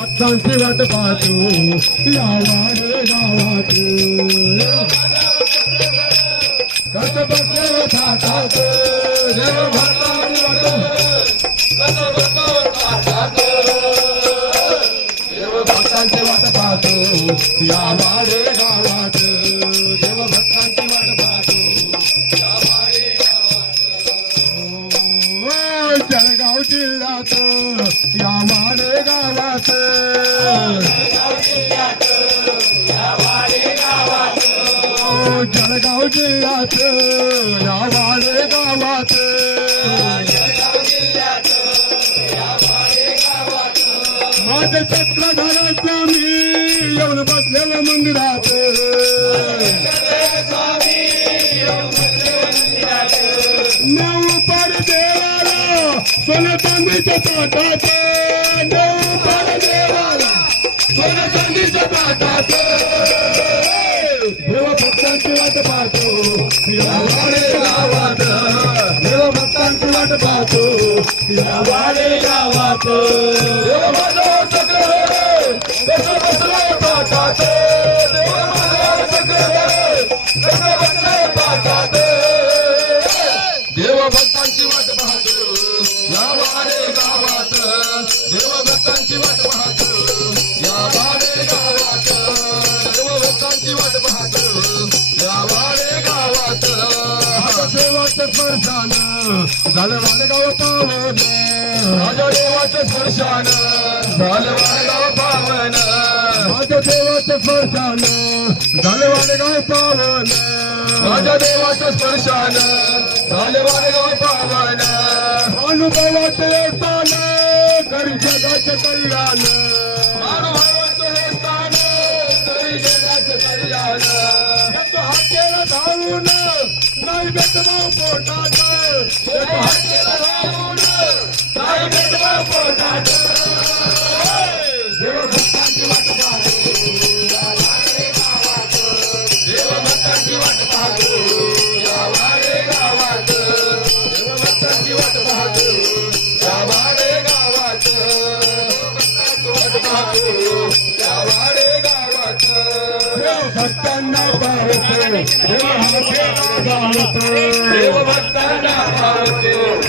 भक्तांची वाट पाहतो या वाडे गावात कस बसले थाटात देव भक्तांची वाट देव भक्तांची वाट पाहतो या वाडे गावात देव भक्तांची वाट पाहतो या वाडे गावात जळगाव जिल्ह्यात या वाडे गावात जळगाव जिल्ह्यात या वाडे गावात माझे चक्रधर स्वामी येऊन बसलेलं मंदिरात नऊ पर देवाला सोनं चांदीच्या ताटात नऊ पर देवाला सोनं चांदीच्या ताटात देव भक्तांची वाट पाहतो या वाडे गावात देव भक्तांची वाट पाहतो या वाडे गावात देव माझा चक्रधर कसं बसलं ताटात देव माझा चक्रधर कसं बसलं ताटात देव भक्तांची वाट पाहतो या वाडे गावात देव भक्तांची वाट पाहतो या वाडे गावात देव भक्तांची वाट पाहतो या वाडे गावात देवाच्या स्पर्शानं झालं वाडगाव पावन माझ्या देवाच्या स्पर्शानं झालं वाडगाव पावन माझ्या देवाच्या स्पर्शानं झालं वाडगाव पावन माझ्या देवाच्या स्पर्शानं झालं वाडगाव पावन अनुभवाचं हे स्थान करी जगाचं कल्याण अनुभवाचं हे स्थान करी जगाचं कल्याण हाकेला धावून नाही भेटभाव पोटात हाकेला धावून नाही भेटभाव पोटात देव भक्तांची वाट पाहतो या वाडे गावात देव भक्तांची वाट पाहतो या वाडे गावात देव भक्तांची वाट पाहतो या वाडे गावात भक्तांची वाट पाहतो या वाडे गावात देव भक्तांना पाहतो देव भक्तांना पाहतो